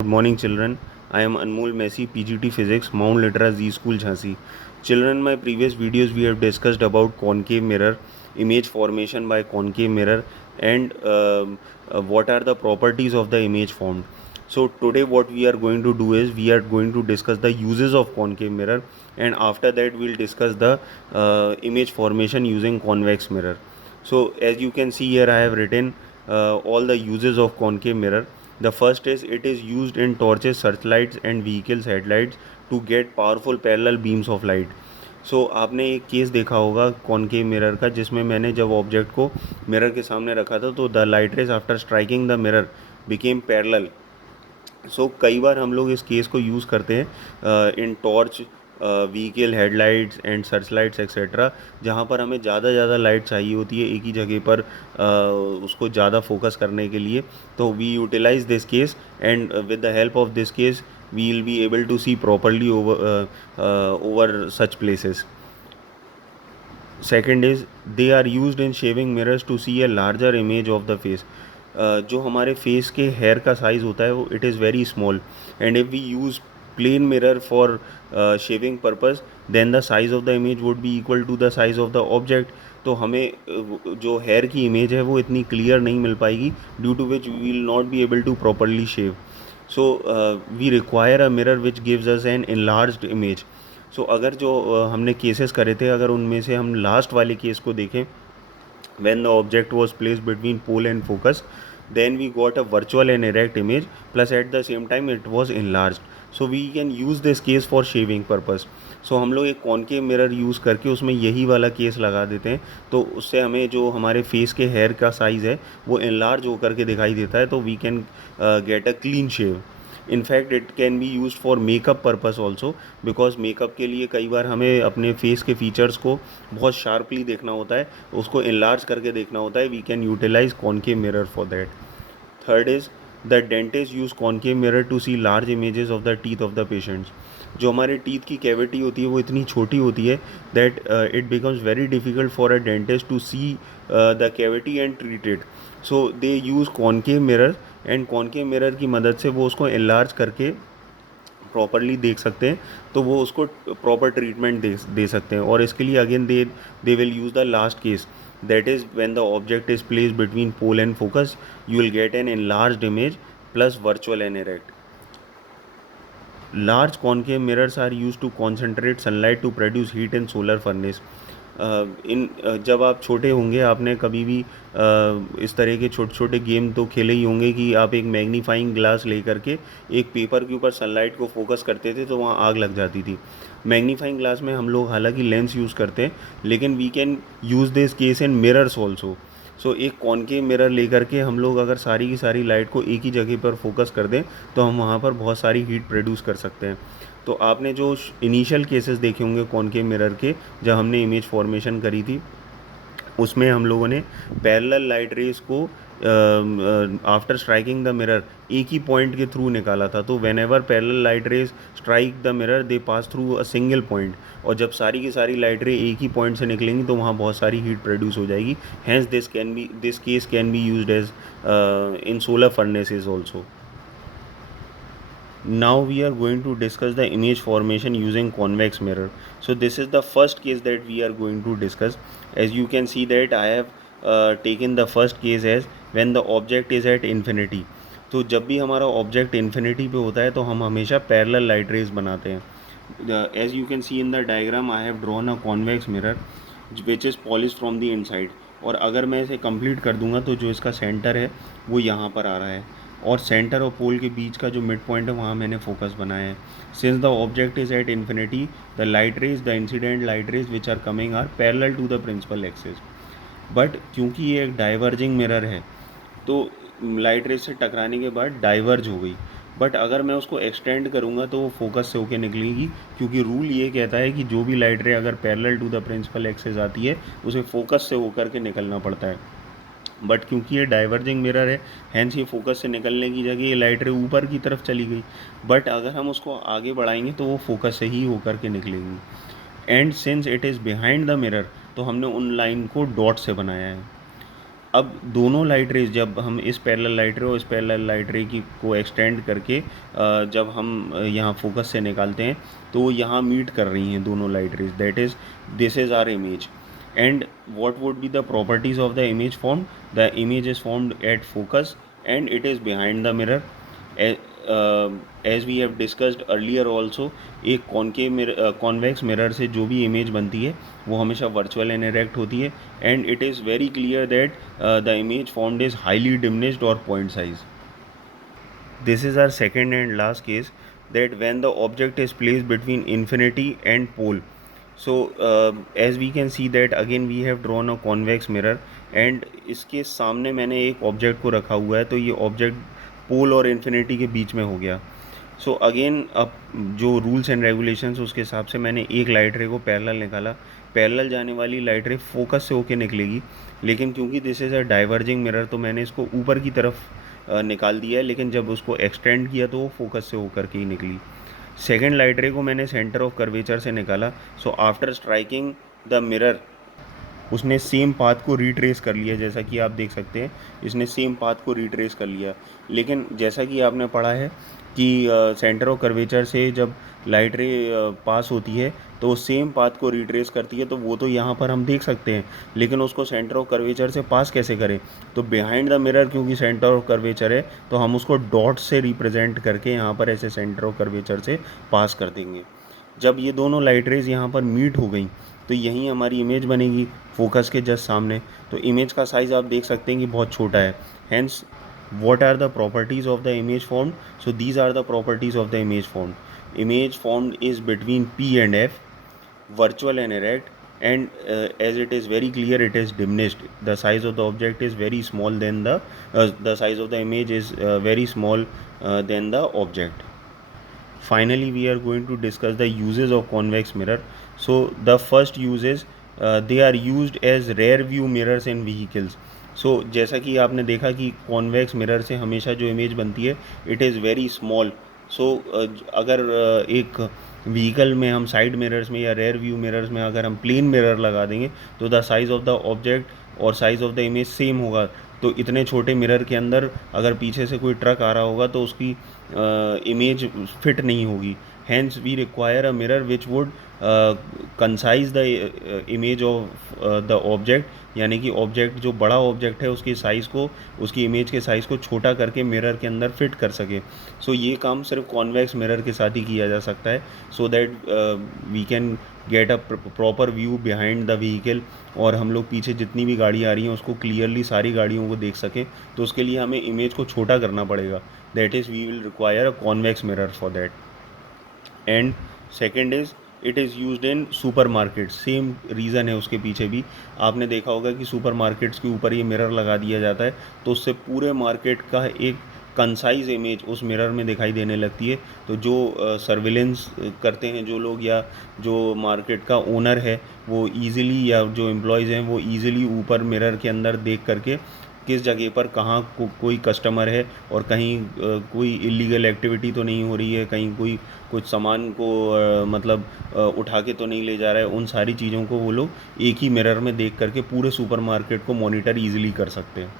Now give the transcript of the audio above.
Good morning, children. I am Anmol Messi, PGT Physics, Mount Litera Z School, Jhansi. Children, in my previous videos, we have discussed about concave mirror, image formation by concave mirror, and what are the properties of the image formed. So today, what we are going to do is we are going to discuss the uses of concave mirror, and after that, we'll discuss the image formation using convex mirror. So as you can see here, I have written all the uses of concave mirror. The first is it is used in torches, searchlights and vehicles headlights to get powerful parallel beams of light. सो आपने एक case देखा होगा concave mirror का, जिसमें मैंने जब object को mirror के सामने रखा था तो the light rays after striking the mirror became parallel. So कई बार हम लोग इस केस को यूज़ करते हैं in torch, vehicle headlights and search lights etcetera, जहाँ पर हमें ज़्यादा लाइट चाहिए होती है एक ही जगह पर उसको ज़्यादा फोकस करने के लिए. तो we utilise this case and with the help of this case we will be able to see properly over such places. Second is they are used in shaving mirrors to see a larger image of the face. जो हमारे face के hair का size होता है वो it is very small, and if we use plane mirror for shaving purpose then the size of the image would be equal to the size of the object. तो हमें जो hair की image है वो इतनी क्लियर नहीं मिल पाएगी, due to which we will not be able to properly shave. So we require a mirror which gives us an enlarged image. सो अगर जो हमने केसेस करे थे, अगर उनमें से हम लास्ट वाले केस को देखें, when the object was placed between pole and focus, then we got a virtual and erect image, plus at the same time it was enlarged. So we can use this case for shaving purpose. सो हम लोग एक concave mirror use करके उसमें यही वाला case लगा देते हैं, तो उससे हमें जो हमारे फेस के हेयर का साइज़ है वो enlarge होकर के दिखाई देता है, तो we can get a clean shave. In fact it can be use for makeup purpose also, because makeup के लिए कई बार हमें अपने फेस के फीचर्स को बहुत शार्पली देखना होता है, उसको enlarge करके देखना होता है. We can utilise concave mirror for that. Third is the dentist use concave mirror to see large images of the teeth of the patients. जो हमारे टीथ की कैविटी होती है वो इतनी छोटी होती है that it becomes very difficult for a dentist to see the cavity and treat it. So they use concave mirror, and concave mirror की मदद से वो उसको enlarge करके प्रॉपरली देख सकते हैं, तो वो उसको प्रॉपर ट्रीटमेंट दे सकते हैं. और इसके लिए again they will use the last case, that is when the object is placed between pole and focus, you will get an enlarged image plus virtual and erect. Large concave mirrors are used to concentrate sunlight to produce heat in solar furnace. जब आप छोटे होंगे आपने कभी भी इस तरह के छोटे छोटे गेम तो खेले ही होंगे कि आप एक मैग्नीफाइंग ग्लास लेकर के एक पेपर के ऊपर सनलाइट को फोकस करते थे तो वहाँ आग लग जाती थी. मैग्नीफाइंग ग्लास में हम लोग हालांकि लेंस यूज़ करते हैं, लेकिन we can use this case in mirrors also. So एक कॉनकेव मिरर लेकर के हम लोग अगर सारी की सारी लाइट को एक ही जगह पर फोकस कर दें तो हम वहाँ पर बहुत सारी हीट प्रोड्यूस कर सकते हैं. तो आपने जो इनिशियल केसेस देखे होंगे कॉनकेव मिरर के, जब हमने इमेज फॉर्मेशन करी थी, उसमें हम लोगों ने पैरेलल लाइट रेस को आफ्टर स्ट्राइकिंग द मिरर एक ही पॉइंट के थ्रू निकाला था. तो when ever parallel light rays strike the mirror they pass through a single point, और जब सारी की सारी लाइट रे एक ही पॉइंट से निकलेंगी तो वहाँ बहुत सारी हीट प्रोड्यूस हो जाएगी. Hence this case can be used as in solar furnaces also. Now we are going to discuss the image formation using convex mirror. So this is the first case that we are going to discuss. As you can see that I have taken the first case as when the object is at infinity. तो जब भी हमारा object infinity पे होता है तो हम हमेशा पैरेलल लाइट रेज बनाते हैं. As you can see in the diagram I have drawn a convex mirror which is polished from the inside. और अगर मैं इसे कंप्लीट कर दूंगा तो जो इसका सेंटर है वो यहाँ पर आ रहा है, और सेंटर और पोल के बीच का जो मिड पॉइंट है वहाँ मैंने फोकस बनाया है. Since the object is at infinity the light rays the incident light rays which are coming are parallel to the principal axis. But क्योंकि ये एक डाइवर्जिंग मिरर है तो लाइट रेज से टकराने के बाद डाइवर्ज हो गई. बट अगर मैं उसको एक्सटेंड करूँगा तो वो फोकस से होकर निकलेगी, क्योंकि रूल ये कहता है कि जो भी लाइट रे अगर parallel to the principal axis आती है उसे फोकस से होकर के निकलना पड़ता है. बट क्योंकि ये डाइवर्जिंग मिरर है, हैंस ये फोकस से निकलने की जगह ये लाइट रे ऊपर की तरफ चली गई. बट अगर हम उसको आगे बढ़ाएंगे तो वो फोकस से ही होकर के निकलेंगी. And since it is behind the mirror तो हमने उन लाइन को डॉट से बनाया है. अब दोनों लाइट रेज जब हम इस पैरेलल लाइट रे और इस पैरेलल लाइट रे की को एक्सटेंड करके जब हम यहाँ फोकस से निकालते हैं तो यहाँ मीट कर रही हैं दोनों light rays, that is this is our image. And what would be the properties of the image formed? The image is formed at focus and it is behind the mirror. As we have discussed earlier also, एक convex mirror से जो भी image बनती है वो हमेशा virtual and erect होती है, and it is very clear that the image formed is highly diminished और point size. This is our second and last case, that when the object is placed between infinity and pole. So as we can see that again we have drawn a convex mirror and इसके सामने मैंने एक object को रखा हुआ है, तो ये ऑब्जेक्ट पोल और इन्फिनिटी के बीच में हो गया. सो अगेन अब जो रूल्स एंड रेगुलेशंस उसके हिसाब से मैंने एक लाइट रे को पैरेलल निकाला. पैरेलल जाने वाली लाइट रे फोकस से होके निकलेगी, लेकिन क्योंकि this is a diverging mirror तो मैंने इसको ऊपर की तरफ निकाल दिया है, लेकिन जब उसको एक्सटेंड किया तो वो फोकस से होकर के ही निकली. सेकेंड लाइट रे को मैंने सेंटर ऑफ कर्वेचर से निकाला. So after striking the mirror उसने सेम पाथ को रिट्रेस कर लिया, जैसा कि आप देख सकते हैं इसने सेम पाथ को रिट्रेस कर लिया. लेकिन जैसा कि आपने पढ़ा है कि सेंटर ऑफ कर्वेचर से जब लाइट रे पास होती है तो सेम पाथ को रिट्रेस करती है, तो वो तो यहाँ पर हम देख सकते हैं, लेकिन उसको सेंटर ऑफ कर्वेचर से पास कैसे करें? तो बिहाइंड द मिरर क्योंकि सेंटर ऑफ कर्वेचर है तो हम उसको डॉट से रिप्रेजेंट करके यहाँ पर ऐसे सेंटर ऑफ कर्वेचर से पास कर देंगे. जब ये दोनों लाइट रेज यहाँ पर मीट हो गई तो यहीं हमारी इमेज बनेगी फोकस के जस्ट सामने. तो इमेज का साइज़ आप देख सकते हैं कि बहुत छोटा है. Hence what are the properties of the image formed? So these are the properties of the image formed. Image formed is between P and F, virtual and erect, and as it is very clear it is diminished. The size of the object is very small than the size of the image is very small than the object. Finally we are going to discuss the uses of convex mirror. So the first use is they are used as rear view mirrors in vehicles. सो जैसा कि आपने देखा कि convex mirror से हमेशा जो image बनती है इट इज़ वेरी स्मॉल. सो अगर एक व्हीकल में हम साइड मिरर्स में या रेयर व्यू मिरर्स में अगर हम प्लेन मिरर लगा देंगे तो the size of the object और size of the image same होगा. तो इतने छोटे मिरर के अंदर अगर पीछे से कोई ट्रक आ रहा होगा तो उसकी इमेज फिट नहीं होगी. Hence we require a mirror which would concise the image of the object, यानी कि ऑब्जेक्ट जो बड़ा ऑब्जेक्ट है उसकी साइज़ को उसकी इमेज के साइज़ को छोटा करके मिरर के अंदर फिट कर सके. सो ये काम सिर्फ कॉन्वेक्स मिरर के साथ ही किया जा सकता है, so that we can get a proper view behind the vehicle, और हम लोग पीछे जितनी भी गाड़ी आ रही हैं उसको क्लियरली सारी गाड़ियों को देख सकें. तो उसके लिए हमें इमेज को छोटा करना पड़ेगा. That is we will require a convex mirror for that. And second is it is used in super market. Same reason है उसके पीछे भी. आपने देखा होगा कि सुपर मार्केट्स के ऊपर ये मिरर लगा दिया जाता है तो उससे पूरे मार्केट का एक कंसाइज इमेज उस मिरर में दिखाई देने लगती है. तो जो सर्विलेंस करते हैं जो लोग या जो मार्केट का ओनर है वो ईज़िली, या जो एम्प्लॉयज़ हैं वो ईज़िली ऊपर मिरर के अंदर देख करके किस जगह पर कहाँ कोई कस्टमर है और कहीं कोई इलीगल एक्टिविटी तो नहीं हो रही है, कहीं कोई कुछ सामान को मतलब उठा के तो नहीं ले जा रहा है, उन सारी चीज़ों को वो लोग एक ही मिरर में देख करके पूरे सुपरमार्केट को मॉनिटर ईज़िली कर सकते हैं.